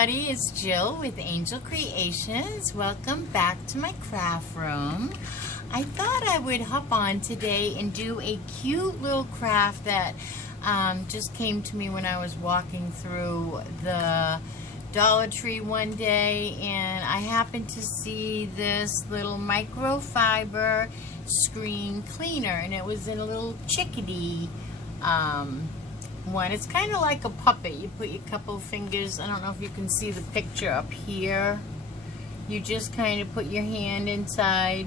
everybody, it's Jill with Angel Creations. Welcome back to my craft room. I thought I would hop on today and do a cute little craft that just came to me when I was walking through the Dollar Tree one day, and I happened to see this little microfiber screen cleaner, and it was in a little chickadee one. It's kind of like a puppet. You put your couple of fingers, I don't know if you can see the picture up here. You just kind of put your hand inside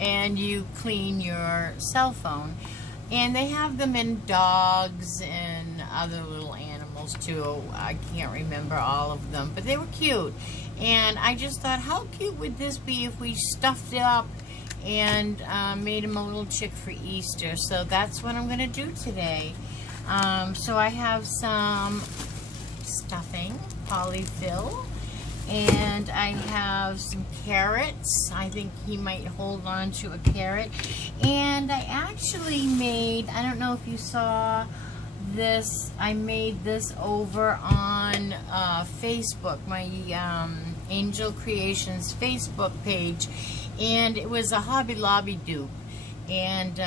and you clean your cell phone. And they have them in dogs and other little animals too. I can't remember all of them, but they were cute. And I just thought, how cute would this be if we stuffed it up and made him a little chick for Easter? So that's what I'm going to do today. So I have some stuffing, polyfill, and I have some carrots. I think he might hold on to a carrot. And I actually made, I don't know if you saw this, I made this over on Facebook, my Angel Creations Facebook page, and it was a Hobby Lobby dupe. And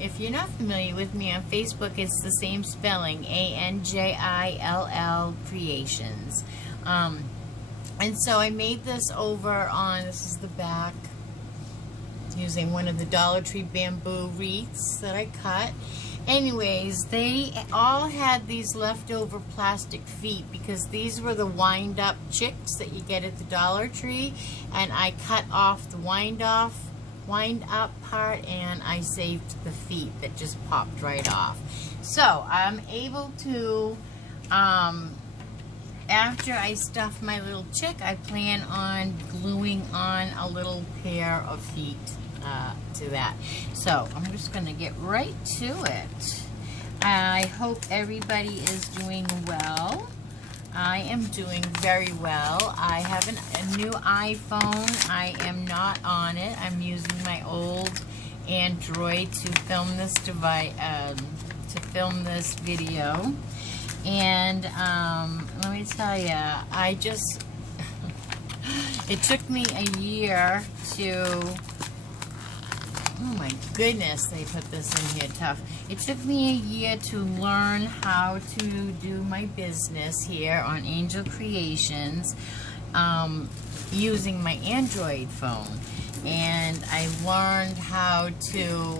if you're not familiar with me on Facebook, it's the same spelling, ANJILL Creations. And so I made this over on, this is the back, using one of the Dollar Tree bamboo wreaths that I cut. Anyways, they all had these leftover plastic feet because these were the wind-up chicks that you get at the Dollar Tree, and I cut off the wind-up part, and I saved the feet that just popped right off. So I'm able to, after I stuff my little chick, I plan on gluing on a little pair of feet to that. So I'm just going to get right to it. I hope everybody is doing well. I am doing very well. I have a new iPhone. I am not on it. I'm using my old Android to film this device, to film this video. And let me tell you, it took me a year to, oh my goodness, they put this in here tough. It took me a year to learn how to do my business here on Angel Creations using my Android phone. And I learned how to,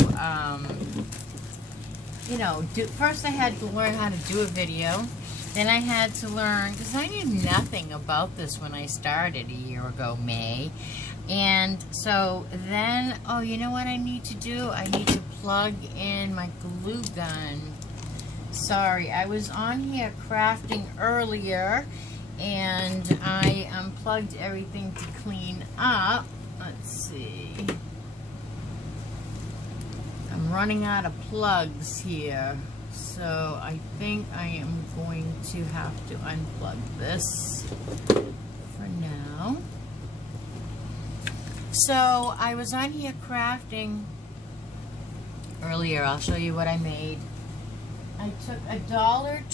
you know, first I had to learn how to do a video. Then I had to learn, because I knew nothing about this when I started a year ago, May. And so then, oh, you know what I need to do? I need to plug in my glue gun. Sorry, I was on here crafting earlier, and I unplugged everything to clean up. Let's see. I'm running out of plugs here, so I think I am going to have to unplug this for now. So I was on here crafting earlier. I'll show you what I made. I took a Dollar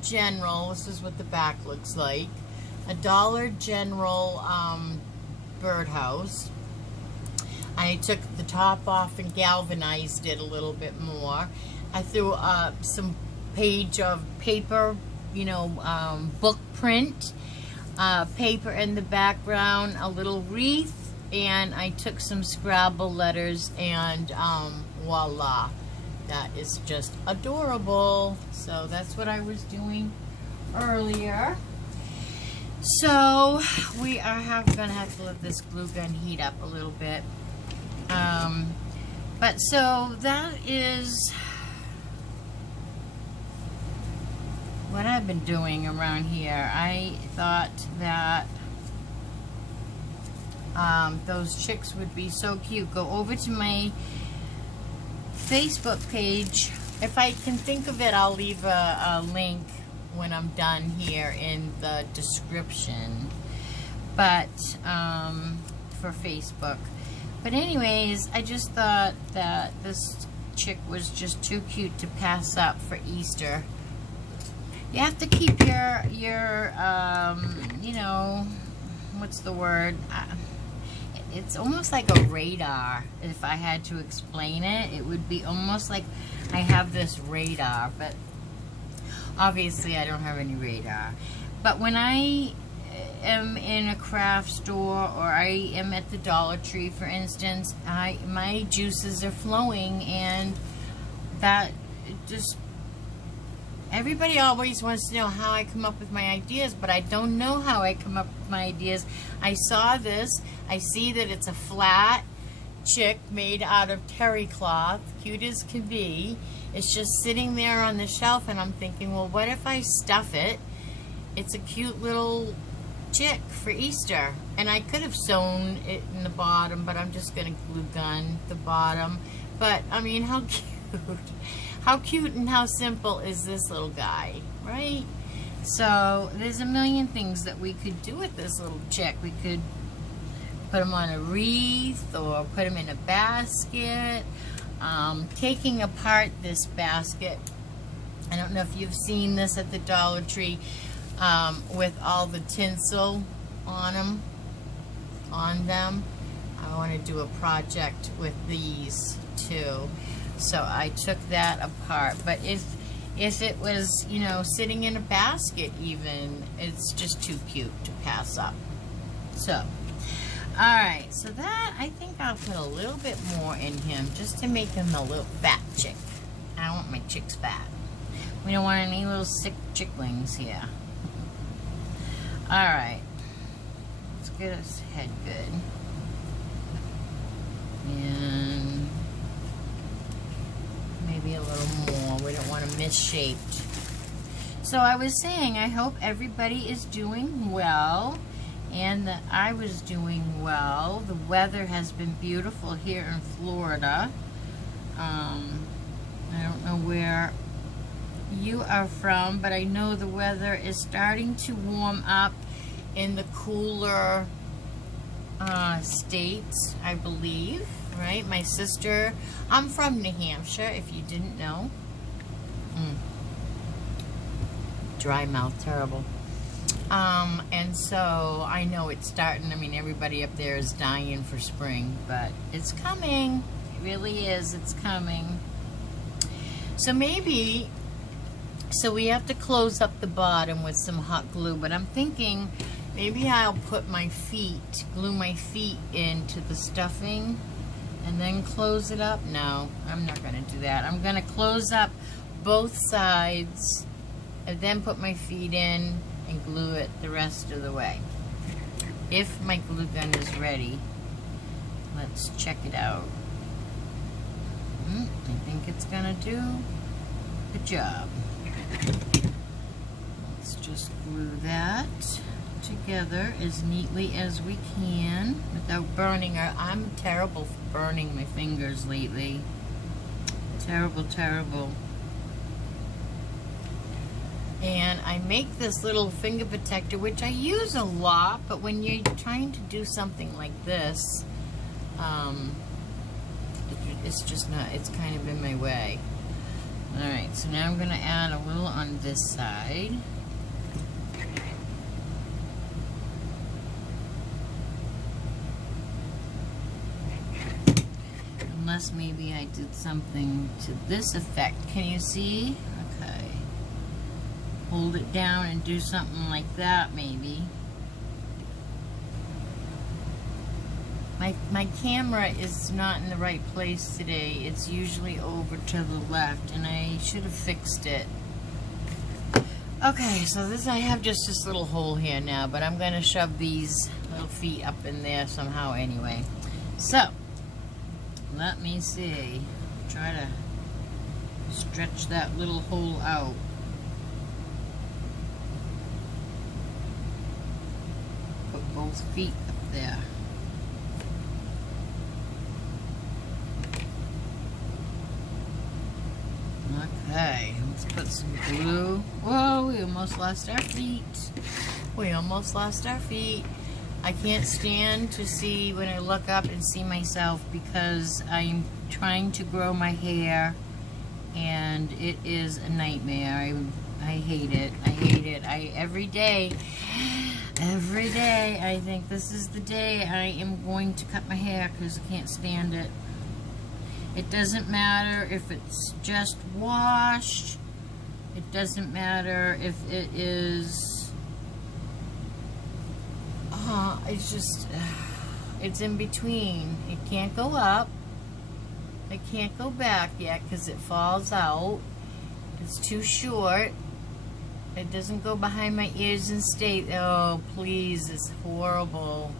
General, this is what the back looks like, a Dollar General birdhouse. I took the top off and galvanized it a little bit more. I threw some page of paper, you know, book print, paper in the background, a little wreath, and I took some Scrabble letters, and voila, that is just adorable. So that's what I was doing earlier. So we are gonna have to let this glue gun heat up a little bit. But so that is what I've been doing around here. I thought that those chicks would be so cute. Go over to my Facebook page. If I can think of it, I'll leave a link when I'm done here in the description, but for Facebook. But anyways, I just thought that this chick was just too cute to pass up for Easter. You have to keep your you know, what's the word? It's almost like a radar. If I had to explain it, it would be almost like I have this radar, but obviously I don't have any radar. But when I am in a craft store, or I am at the Dollar Tree, for instance, my juices are flowing, and that just, everybody always wants to know how I come up with my ideas, but I don't know how I come up with my ideas. I saw this, I see that it's a flat chick made out of terry cloth, cute as can be. It's just sitting there on the shelf, and I'm thinking, well, what if I stuff it? It's a cute little chick for Easter, and I could have sewn it in the bottom, but I'm just going to glue gun the bottom. But I mean, how cute, how cute and how simple is this little guy, right? So there's a million things that we could do with this little chick. We could put him on a wreath, or put him in a basket. Taking apart this basket, I don't know if you've seen this at the Dollar Tree, with all the tinsel on them. I want to do a project with these too. So I took that apart. But if it was, you know, sitting in a basket even, it's just too cute to pass up. So, alright, so that, I think I'll put a little bit more in him just to make him a little fat chick. I don't want my chicks fat. We don't want any little sick chicklings here. Alright, let's get his head good. And maybe a little more. We don't want him misshaped. So I was saying, I hope everybody is doing well, and that I was doing well. The weather has been beautiful here in Florida. I don't know where you are from, but I know the weather is starting to warm up in the cooler states, I believe, right? My sister, I'm from New Hampshire, if you didn't know. Dry mouth, terrible. And so I know it's starting. I mean, everybody up there is dying for spring, but it's coming. It really is. It's coming. So maybe, so we have to close up the bottom with some hot glue, but I'm thinking maybe I'll put my feet, glue my feet into the stuffing and then close it up. No, I'm not going to do that. I'm going to close up both sides and then put my feet in and glue it the rest of the way. If my glue gun is ready, let's check it out. I think it's gonna do the job. Let's just glue that together as neatly as we can without burning our, I'm terrible for burning my fingers lately. Terrible, terrible. And I make this little finger protector, which I use a lot, but when you're trying to do something like this, it's just not, it's kind of in my way. Alright, so now I'm going to add a little on this side. Unless maybe I did something to this effect. Can you see? Okay. Hold it down and do something like that maybe. My camera is not in the right place today. It's usually over to the left, and I should have fixed it. Okay, so this, I have just this little hole here now, but I'm going to shove these little feet up in there somehow anyway. So, let me see. Try to stretch that little hole out. Put both feet up there. Okay, let's put some glue. Whoa, we almost lost our feet. We almost lost our feet. I can't stand to see when I look up and see myself because I'm trying to grow my hair and it is a nightmare. I hate it. I hate it. Every day, I think this is the day I am going to cut my hair because I can't stand it. It doesn't matter if it's just washed. It doesn't matter if it is, it's just, it's in between. It can't go up. It can't go back yet because it falls out. It's too short. It doesn't go behind my ears and stay. Oh, please, it's horrible.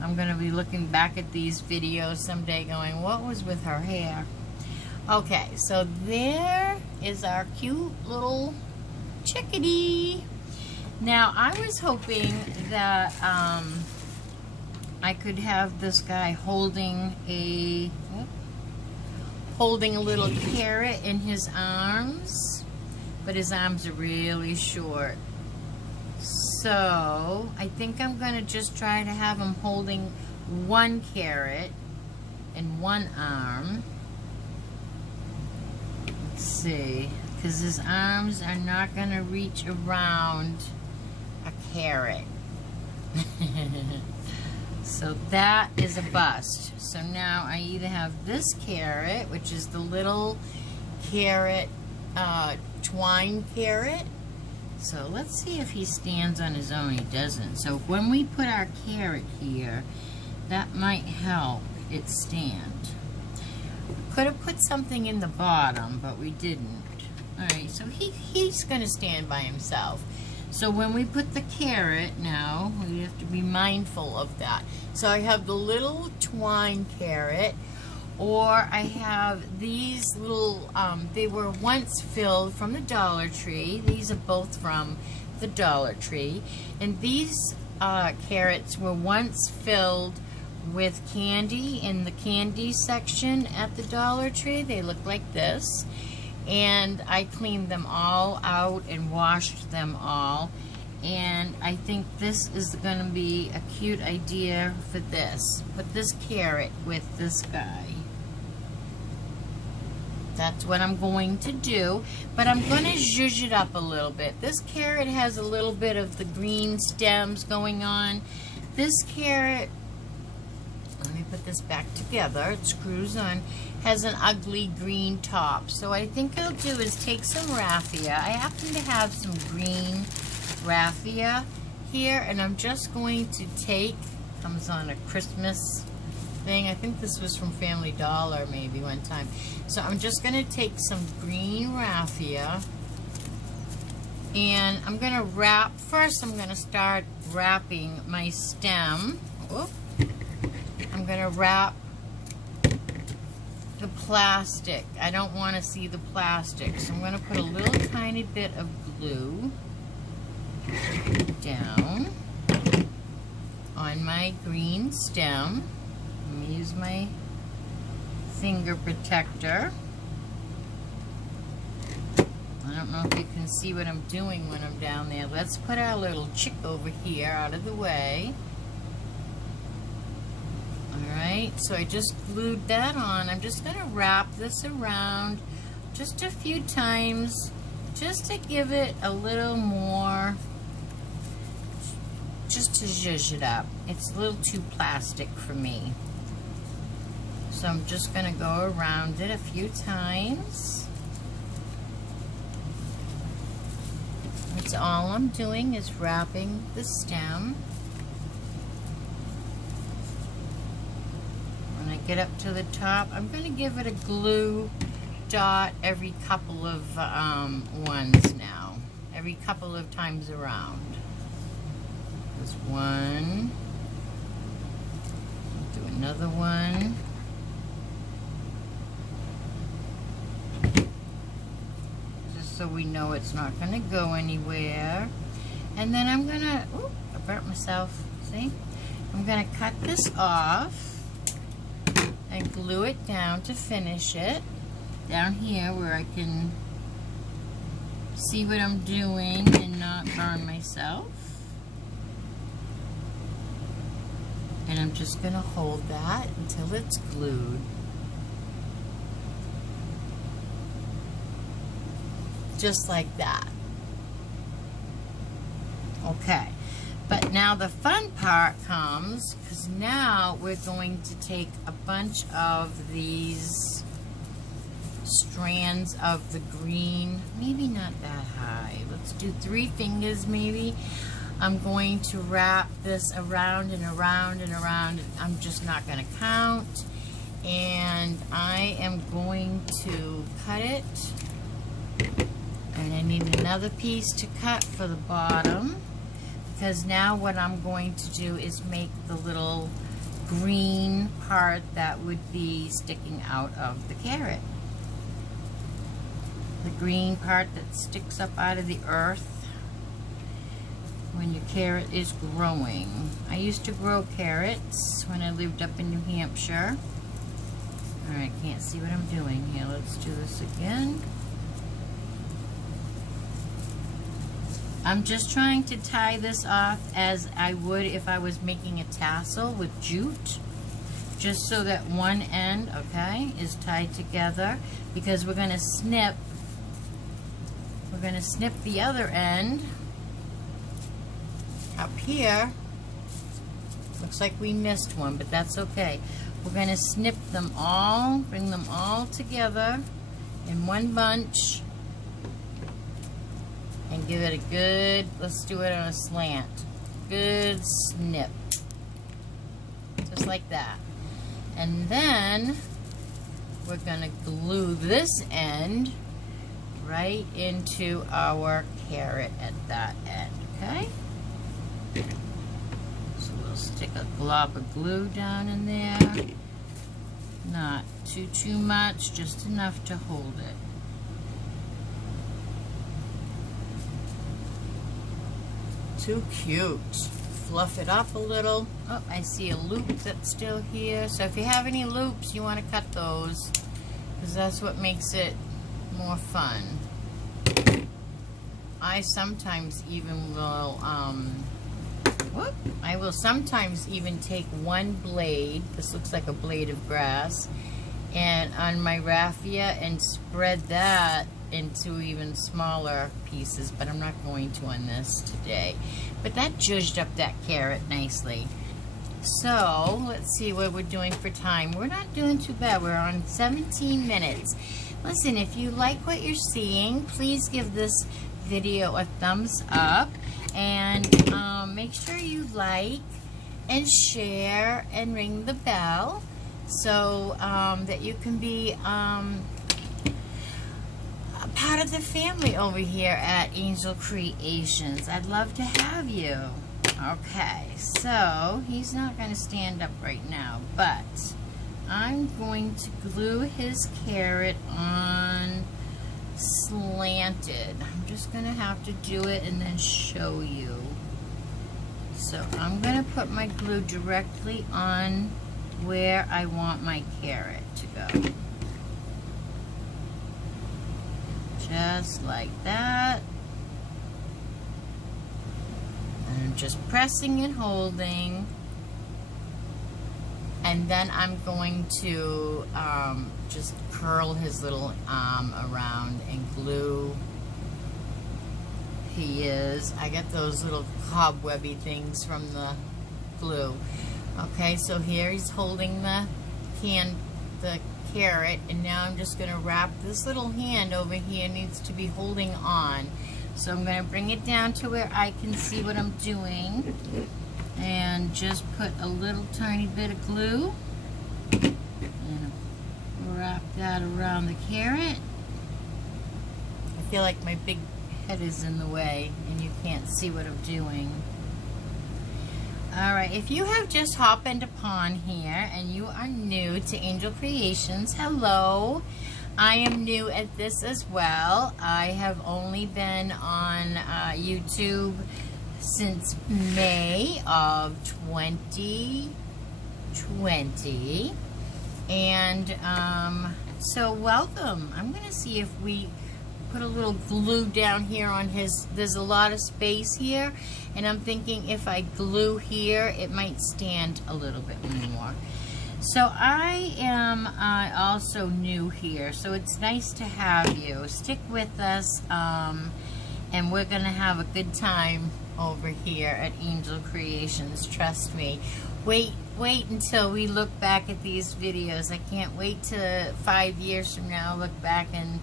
I'm going to be looking back at these videos someday going, what was with her hair? Okay, so there is our cute little chickadee. Now, I was hoping that I could have this guy holding a little carrot in his arms, but his arms are really short. So I think I'm gonna just try to have him holding one carrot in one arm. Let's see, because his arms are not gonna reach around a carrot. So that is a bust. So now I either have this carrot, which is the little carrot, twine carrot. So let's see if he stands on his own. He doesn't. So when we put our carrot here, that might help it stand. Could have put something in the bottom, but we didn't. Alright, so he's going to stand by himself. So when we put the carrot now, we have to be mindful of that. So I have the little twine carrot, or I have these little, they were once filled from the Dollar Tree. These are both from the Dollar Tree. And these carrots were once filled with candy in the candy section at the Dollar Tree. They look like this. And I cleaned them all out and washed them all. And I think this is going to be a cute idea for this. Put this carrot with this guy. That's what I'm going to do. But I'm going to zhuzh it up a little bit. This carrot has a little bit of the green stems going on. This carrot, let me put this back together. It screws on. Has an ugly green top. So what I think I'll do is take some raffia. I happen to have some green raffia here, and I'm just going to take, comes on a Christmas thing. I think this was from Family Dollar maybe one time. So I'm just going to take some green raffia, and I'm going to wrap, first I'm going to start wrapping my stem. Whoop. I'm going to wrap the plastic. I don't want to see the plastic, so I'm going to put a little tiny bit of glue down on my green stem. Let me use my finger protector. I don't know if you can see what I'm doing when I'm down there. Let's put our little chick over here out of the way. Alright, so I just glued that on. I'm just going to wrap this around just a few times just to give it a little more, just to zhuzh it up. It's a little too plastic for me. So I'm just going to go around it a few times. That's all I'm doing is wrapping the stem. Get up to the top. I'm going to give it a glue dot every couple of ones now. Every couple of times around. There's one. Do another one. Just so we know it's not going to go anywhere. And then I'm going to, ooh, I burnt myself. See? I'm going to cut this off and glue it down to finish it. Down here where I can see what I'm doing and not burn myself. And I'm just going to hold that until it's glued. Just like that. Okay, but now the fun part comes, because now we're going to take a bunch of these strands of the green, maybe not that high, let's do 3 fingers maybe. I'm going to wrap this around and around and around. I'm just not going to count, and I am going to cut it, and I need another piece to cut for the bottom, because now what I'm going to do is make the little green part that would be sticking out of the carrot. The green part that sticks up out of the earth when your carrot is growing. I used to grow carrots when I lived up in New Hampshire. Alright, can't see what I'm doing here. Let's do this again. I'm just trying to tie this off as I would if I was making a tassel with jute. Just so that one end, okay, is tied together, because we're going to snip the other end up here. Looks like we missed one, but that's okay. We're going to snip them all, bring them all together in one bunch, and give it a good, let's do it on a slant, good snip, just like that. And then we're going to glue this end right into our carrot at that end, okay? So we'll stick a glob of glue down in there. Not too much, just enough to hold it. Too cute. Fluff it up a little. Oh, I see a loop that's still here. So if you have any loops, you want to cut those, because that's what makes it more fun. I sometimes even will, I will sometimes even take one blade, this looks like a blade of grass, and on my raffia and spread that into even smaller pieces, but I'm not going to on this today. But that zhuzhed up that carrot nicely. So, let's see what we're doing for time. We're not doing too bad. We're on 17 minutes. Listen, if you like what you're seeing, please give this video a thumbs up, and make sure you like and share and ring the bell, so that you can be a part of the family over here at Angel Creations. I'd love to have you. Okay, so he's not going to stand up right now, but I'm going to glue his carrot on slanted. I'm just going to have to do it and then show you. So I'm going to put my glue directly on where I want my carrot to go. Just like that. And I'm just pressing and holding. And then I'm going to just curl his little arm around and glue. I get those little cobwebby things from the glue. Okay, so here he's holding the carrot, and now I'm just going to wrap this little hand over here. Needs to be holding on. So I'm going to bring it down to where I can see what I'm doing, and just put a little tiny bit of glue and wrap that around the carrot. I feel like my big head is in the way and you can't see what I'm doing. Alright, if you have just happened upon here and you are new to Angel Creations, hello. I am new at this as well. I have only been on YouTube since May of 2020, and so welcome. I'm gonna see if we put a little glue down here on his, there's a lot of space here, and I'm thinking if I glue here it might stand a little bit more. So I am also new here, so it's nice to have you. Stick with us, and we're gonna have a good time over here at Angel Creations. Trust me. Wait until we look back at these videos. I can't wait to 5 years from now look back and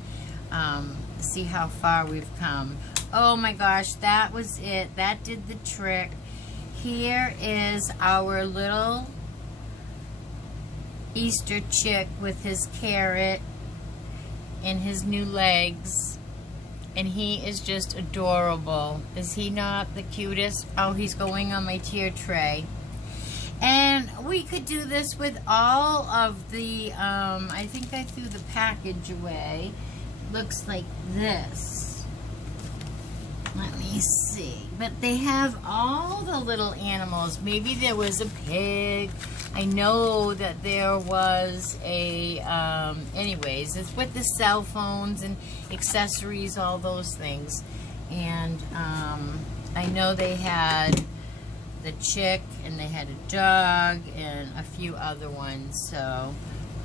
see how far we've come. Oh my gosh, that was it. That did the trick. Here is our little Easter chick with his carrot and his new legs. And he is just adorable. Is he not the cutest? Oh, he's going on my tier tray. And we could do this with all of the, I think I threw the package away. Looks like this. Let me see. But they have all the little animals. Maybe there was a pig. I know that there was a, anyways, it's with the cell phones and accessories, all those things. And I know they had the chick and they had a dog and a few other ones. So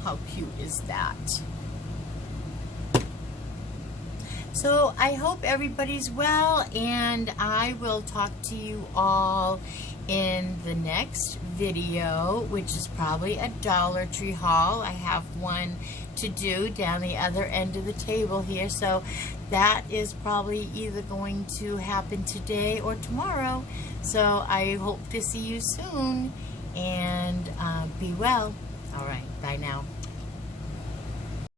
how cute is that? So I hope everybody's well, and I will talk to you all in the next video, which is probably a Dollar Tree haul. I have one to do down the other end of the table here, so that is probably either going to happen today or tomorrow. So I hope to see you soon, and be well. All right, bye now.